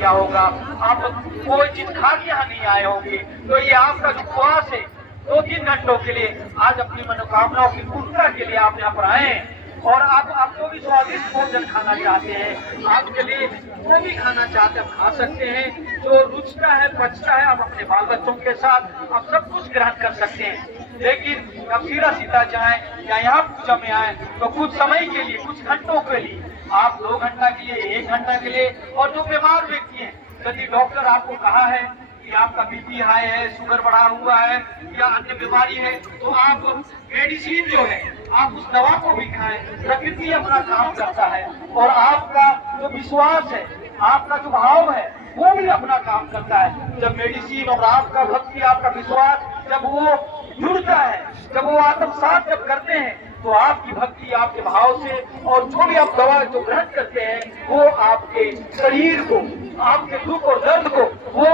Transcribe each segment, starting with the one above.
किया होगा, आप कोई चीज खा के यहाँ नहीं आए होंगे, तो ये आपका जो उपवास है 2-3 घंटों के लिए आज अपनी मनोकामनाओं की पूर्णता के लिए आप यहाँ पर आए हैं। और आप जो भी स्वादिष्ट भोजन खाना चाहते हैं, आपके लिए जो भी खाना चाहते हैं आप खा सकते हैं, जो रुचता है पचता है आप अपने बाल बच्चों के साथ आप सब कुछ ग्रहण कर सकते हैं। लेकिन अब सीधा सीधा जाए या यहाँ पूजा में आए तो कुछ समय के लिए, कुछ घंटों के लिए, आप 2 घंटा के लिए, 1 घंटा के लिए, और जो बीमार व्यक्ति है, यदि डॉक्टर आपको कहा है कि आपका बीपी हाई है, शुगर बढ़ा हुआ है या अन्य बीमारी है, तो आप मेडिसिन जो है आप उस दवा को भी खाएं। प्रकृति अपना काम करता है और आपका जो विश्वास है, आपका जो भाव है, वो भी अपना काम करता है। जब मेडिसिन और आपका भक्ति, आपका विश्वास जब वो जुड़ता है, जब वो आत्मसात जब करते हैं, तो आपकी भक्ति आपके भाव से और जो भी आप दवा जो ग्रहण करते हैं वो आपके शरीर को, आपके दुख और दर्द को वो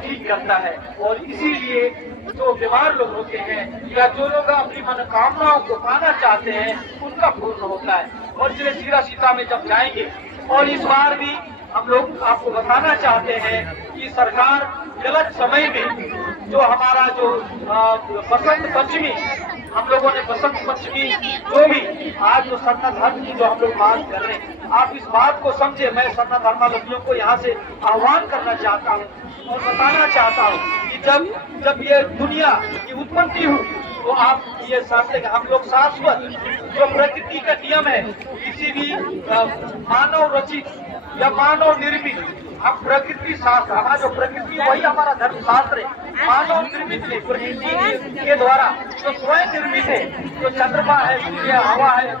ठीक करता है। और इसीलिए जो बीमार लोग होते हैं या जो लोग अपनी मनोकामनाओं को पाना चाहते हैं उनका पूर्ण होता है। और इसलिए सीधा सीता में जब जाएंगे, और इस बार भी हम लोग आपको बताना चाहते हैं कि सरकार गलत समय में जो हमारा जो बसंत पंचमी, हम लोगों ने बसंत पंचमी जो भी आज जो सनातन धर्म की जो हम लोग बात कर रहे हैं, आप इस बात को समझे। मैं सनातन धर्मावलंबियों को यहाँ से आह्वान करना चाहता हूँ और बताना चाहता हूँ कि जब ये दुनिया की उत्पत्ति हुई तो आप ये समझते हैं हम लोग शाश्वत जो प्रकृति का नियम है, किसी भी मानव रचित या मानव निर्मित, हम प्रकृति शास्त्र, हमारा जो प्रकृति वही हमारा धर्म शास्त्र है। मानव निर्मित नहीं, प्रकृति के द्वारा जो स्वयं निर्मित है, जो चंद्रमा है, सूर्य, हवा है,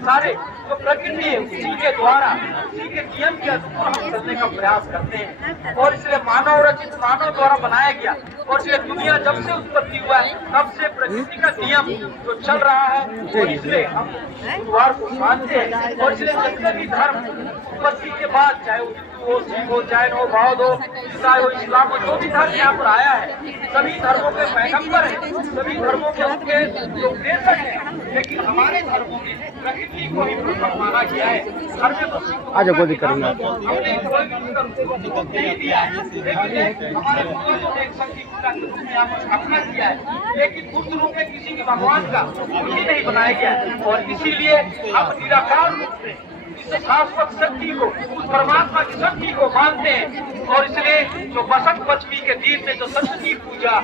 सारे जो प्रकृति है, उसी के द्वारा, उसी के नियम के अनुसार हम चलने का प्रयास करते हैं। और इसलिए मानव रचित, मानव द्वारा बनाया गया, और इसलिए दुनिया जब से उत्पत्ति हुआ है तब से प्रकृति का नियम जो चल रहा है, और इसलिए हम गुरुवार को मानते हैं। और इसलिए जितने भी धर्म उत्पत्ति के बाद, चाहे वो सिख हो, जैन हो, बौद्ध हो, ईसाई हो, इस्लाम हो, जो भी धर्म यहाँ पर आया है, सभी धर्मों के पैगंबर हैं, सभी धर्मों के उनके उपदेशक हैं। लेकिन हमारे धर्मों में प्रकृति को ही प्रथम माना गया है। धर्म में तो आज कोई दिक्कत नहीं, हमने कोई भी नहीं दिया है, लेकिन हमारे पूर्वजों ने एक शक्ति पूजा के रूप में यहाँ पर स्थापना किया है। लेकिन मूर्त रूप में किसी भी भगवान का भी नहीं बनाया गया है। और इसीलिए हम निराकार रूप से इस शाश्वत शक्ति को, उस परमात्मा की शक्ति को मानते हैं। और इसलिए जो बसंत पंचमी के दिन में जो सरस्वती पूजा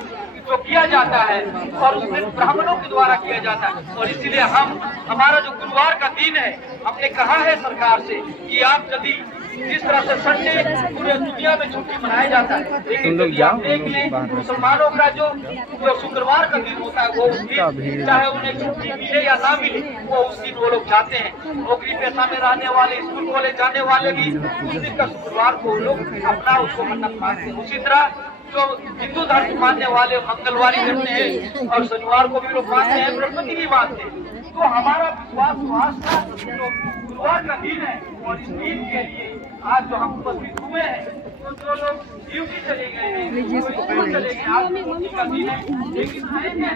जो किया जाता है और उसमें ब्राह्मणों के द्वारा किया जाता है, और इसलिए हमारा जो गुरुवार का दिन है, हमने कहा है सरकार से कि आप यदि जिस तरह से संडे पूरे दुनिया में छुट्टी मनाया जाता है, लेकिन यदि आप देख लें मुसलमानों का जो शुक्रवार का दिन होता है, वो उस दिन चाहे उन्हें छुट्टी मिले या ना मिले, वो उस दिन वो लोग जाते हैं। नौकरी पेशा में रहने वाले, स्कूल कॉलेज जाने वाले भी उस दिन का शुक्रवार को लोग अपना उसको मन्नत मानते हैं। उसी तरह जो हिंदू धर्म मानने वाले मंगलवारी करते हैं और शनिवार को भी लोग मानते हैं, बृहस्पति भी मानते हैं। तो हमारा विश्वास जो गुरुवार का दिन है, और इस दिन के लिए आज जो हम उपस्थित हुए हैं, तो जो लोग ड्यूटी चले गए हैं, चले गए, आज का दिन है, लेकिन आएंगे